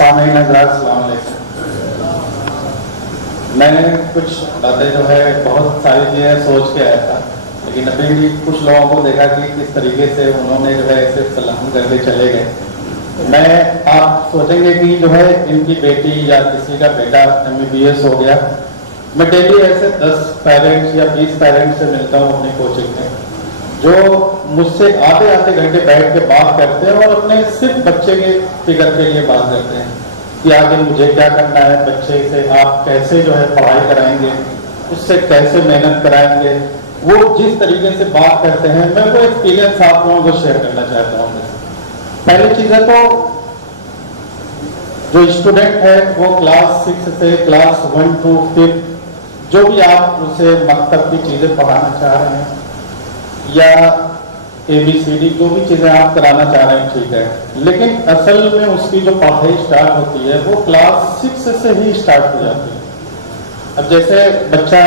सामईन हज़रात, अस्सलाम वालेकुम। मैंने कुछ बातें जो है बहुत सारी चीज़ें सोच के आया था, लेकिन अभी भी कुछ लोगों को देखा कि किस तरीके से उन्होंने जो है सिर्फ सलाम करके चले गए। मैं आप सोचेंगे कि जो है इनकी बेटी या किसी का बेटा MBBS हो गया। मैं डेली ऐसे 10 पेरेंट्स या 20 पेरेंट्स से मिलता हूँ अपनी कोचिंग में, जो मुझसे आधे आधे घंटे बैठ के बात करते हैं और अपने सिर्फ बच्चे के फिक्र के लिए बात करते हैं कि आगे मुझे क्या करना है, बच्चे से आप कैसे जो है पढ़ाई कराएंगे, उससे कैसे मेहनत कराएंगे। वो जिस तरीके से बात करते हैं, मैं वो एक्सपीरियंस आप लोगों को शेयर करना चाहता हूँ। पहली चीज है तो जो स्टूडेंट है वो क्लास 6 से क्लास 1 to 5 जो भी आप उसे मकतब की चीजें पढ़ाना चाह रहे हैं या ABCD जो भी चीजें आप कराना चाह रहे हैं, ठीक है, लेकिन असल में उसकी जो पढ़ाई स्टार्ट होती है वो क्लास 6 से ही स्टार्ट हो जाती है। अब जैसे बच्चा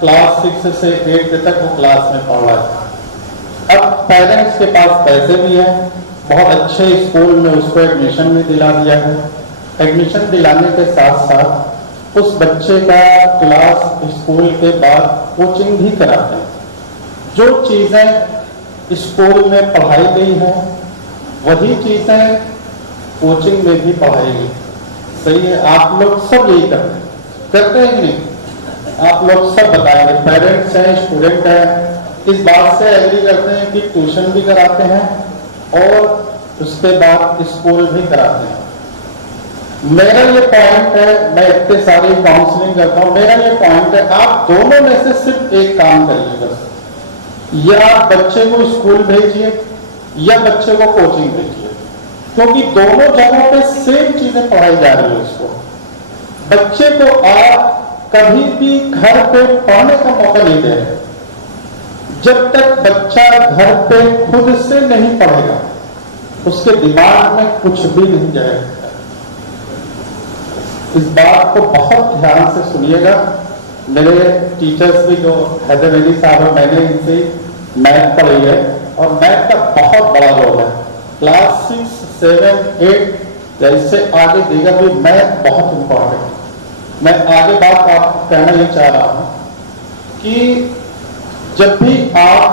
क्लास 6 से 8 तक वो क्लास में पढ़ रहा है। अब पेरेंट्स के पास पैसे भी है, बहुत अच्छे स्कूल में उसको एडमिशन भी दिला दिया है। एडमिशन दिलाने के साथ साथ उस बच्चे का क्लास स्कूल के बाद कोचिंग भी कराते हैं। जो चीजें स्कूल में पढ़ाई गई है वही चीजें कोचिंग में भी पढ़ाई गई। सही है, आप लोग सब यही करते हैं कि नहीं? आप लोग सब बताएंगे, पेरेंट्स हैं, स्टूडेंट हैं, इस बात से एग्री करते हैं कि ट्यूशन भी कराते हैं और उसके बाद स्कूल भी कराते हैं। मेरा ये पॉइंट है, मैं इतने सारी काउंसलिंग करता हूं, मेरा ये पॉइंट है आप दोनों में से सिर्फ एक काम करिए बस, या बच्चे को स्कूल भेजिए या बच्चे को कोचिंग भेजिए, क्योंकि दोनों जगहों पे सेम चीजें पढ़ाई जा रही है उसको। बच्चे को आप कभी भी घर पे पढ़ने का मौका नहीं दे रहे जब तक बच्चा घर पे खुद से नहीं पढ़ेगा, उसके दिमाग में कुछ भी नहीं जाएगा। इस बात को बहुत ध्यान से सुनिएगा। मेरे टीचर्स भी जो हैदर अली साहब है, मैंने इनसे मैथ पढ़ी है और मैथ का बहुत बड़ा रोल है। क्लास 6, 7, 8 या इससे आगे देगा भी मैथ बहुत इंपॉर्टेंट है। मैं आगे बात आपको कहना ये चाह रहा हूं कि जब भी आप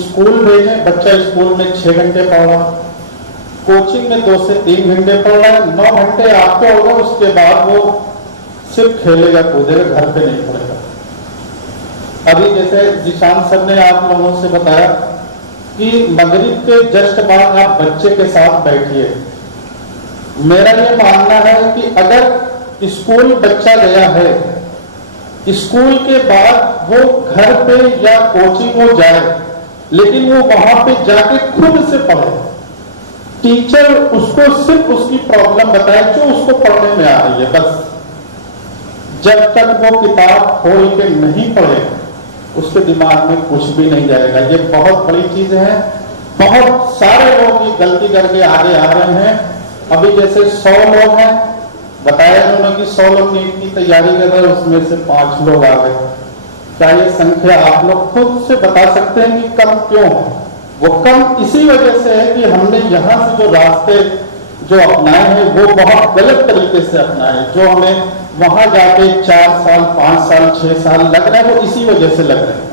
स्कूल भेजें, बच्चा स्कूल में 6 घंटे पढ़ रहा, कोचिंग में 2 से 3 घंटे पढ़ रहा है, 9 घंटे आपके होगा, उसके बाद वो सिर्फ खेलेगा कूदेगा, घर पे नहीं पढ़ेगा। अभी जैसे जिशान सर ने आप लोगों से बताया कि मगरिब के जस्ट बाद आप बच्चे के साथ बैठिए। मेरा ये मानना है कि अगर स्कूल बच्चा गया है, स्कूल के बाद वो घर पे या कोचिंग में जाए, लेकिन वो वहां पे जाके खुद से पढ़े। टीचर उसको सिर्फ उसकी प्रॉब्लम बताए जो उसको पढ़ने में आ रही है, बस। जब तक वो किताब खोल के नहीं पढ़े उसके दिमाग में कुछ भी नहीं जाएगा। ये बहुत बड़ी चीज है। बहुत सारे लोग ये गलती करके आगे आ रहे हैं। अभी जैसे 100 लोग हैं, बताया उन्होंने कि 100 लोग नीट की तैयारी कर रहे हैं, उसमें से 5 लोग आ गए। क्या ये संख्या आप लोग खुद से बता सकते हैं कि कम क्यों है? वो कम इसी वजह से है कि हमने यहाँ से जो रास्ते जो अपनाए हैं वो बहुत गलत तरीके से अपनाए। जो हमें वहां जाके 4 साल, 5 साल, 6 साल लग रहे हैं, वो इसी वजह से लग रहे हैं।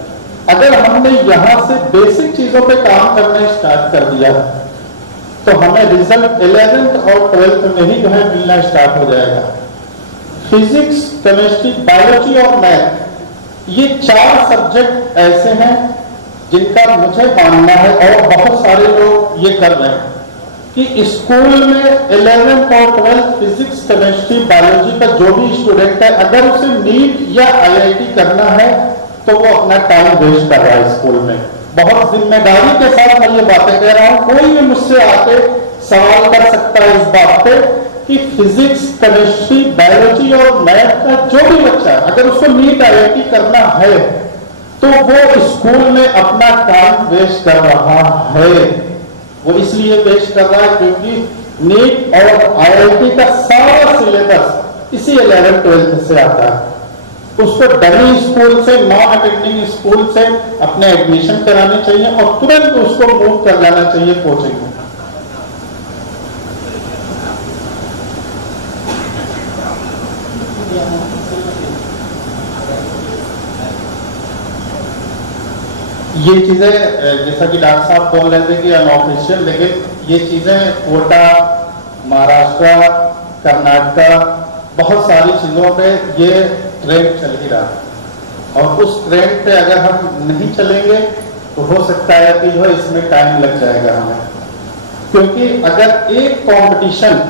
अगर हमने यहाँ से बेसिक चीजों पे काम करना स्टार्ट कर दिया तो हमें रिजल्ट 11th और 12th में ही जो है मिलना स्टार्ट हो जाएगा। फिजिक्स, केमिस्ट्री, बायोलॉजी और मैथ, ये 4 सब्जेक्ट ऐसे हैं जिनका मुझे मानना है और बहुत सारे लोग ये कर रहे हैं कि स्कूल में 11th और 12th फिजिक्स, केमिस्ट्री, बायोलॉजी का जो भी स्टूडेंट है, अगर उसे नीट या IIT करना है तो वो अपना टाइम वेस्ट कर रहा है स्कूल में। बहुत जिम्मेदारी के साथ मैं ये बातें कह रहा हूं। कोई भी मुझसे आके सवाल कर सकता है इस बात पे कि फिजिक्स, केमिस्ट्री, बायोलॉजी और मैथ का जो भी बच्चा है, अगर उसको नीट IIT करना है तो वो स्कूल में अपना टाइम वेस्ट कर रहा है। वो इसलिए वेस्ट कर रहा है क्योंकि नीट और IIT का सारा सिलेबस इसी 11th 12th से आता है। उसको डमी स्कूल से, नॉन अटेंडिंग स्कूल से अपने एडमिशन करानी चाहिए और तुरंत उसको मूव कर जाना चाहिए कोचिंग में। ये चीजें जैसा कि डॉक्टर साहब बोल रहे थे कि अनऑफिशियल, लेकिन ये चीजें कोटा, महाराष्ट्र, कर्नाटक, बहुत सारी चीजों पे ये ट्रेंड चल ही रहा है। और उस ट्रेंड पे अगर हम नहीं चलेंगे तो हो सकता है कि जो इसमें टाइम लग जाएगा हमें, क्योंकि अगर एक कंपटीशन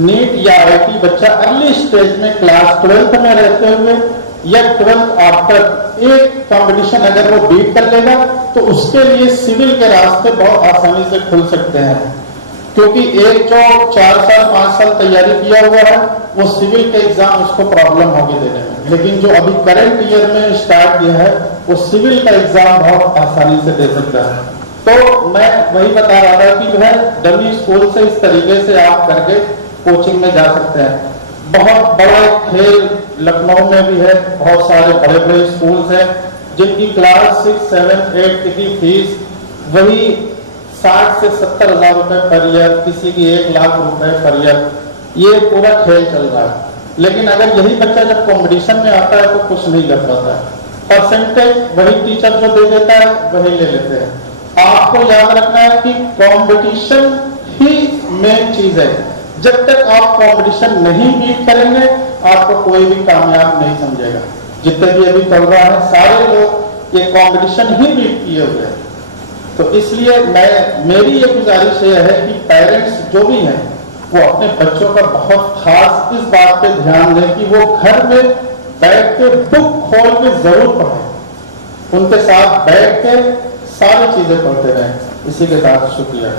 नीट या आईआईटी बच्चा अर्ली स्टेज में क्लास 12th में रहते हुए या 12th आफ्टर एक कंपटीशन अगर वो बीट कर लेगा तो उसके लिए सिविल के रास्ते बहुत आसानी से खुल सकते हैं, क्योंकि एक जो 4 साल 5 साल तैयारी किया हुआ है वो सिविल के एग्जाम उसको प्रॉब्लम होगी देने में, लेकिन जो अभी करंट ईयर में स्टार्ट किया है वो सिविल का एग्जाम बहुत आसानी से दे सकता है। तो मैं वही बता रहा था कि जो है डमी स्कूल से इस तरीके से आप करके कोचिंग में जा सकते हैं। बहुत बड़ा खेल लखनऊ में भी है, बहुत सारे बड़े बड़े स्कूल्स हैं जिनकी क्लास 6, 7, 8 की फीस वही 60 से 70 हजार रुपए पर ईयर, किसी की 1 लाख रुपए पर ईयर, ये पूरा खेल चल रहा है। लेकिन अगर यही बच्चा जब कंपटीशन में आता है तो कुछ नहीं कर पाता है, परसेंटेज वही टीचर जो दे देता है वही ले लेते हैं। आपको याद रखना है कि कंपटीशन ही मेन चीज है। जब तक आप कंपटीशन नहीं बीट करेंगे आपको कोई भी कामयाब नहीं समझेगा। जितने भी अभी चल रहा है सारे लोग ये कंपटीशन ही बीट किए हुए हैं। तो इसलिए मेरी ये गुजारिश ये है कि पेरेंट्स जो भी हैं वो अपने बच्चों का बहुत खास इस बात पे ध्यान दें कि वो घर में बैठ के बुक खोल के जरूर पढ़ें, उनके साथ बैठ के सारी चीजें पढ़ते रहें। इसी के साथ शुक्रिया।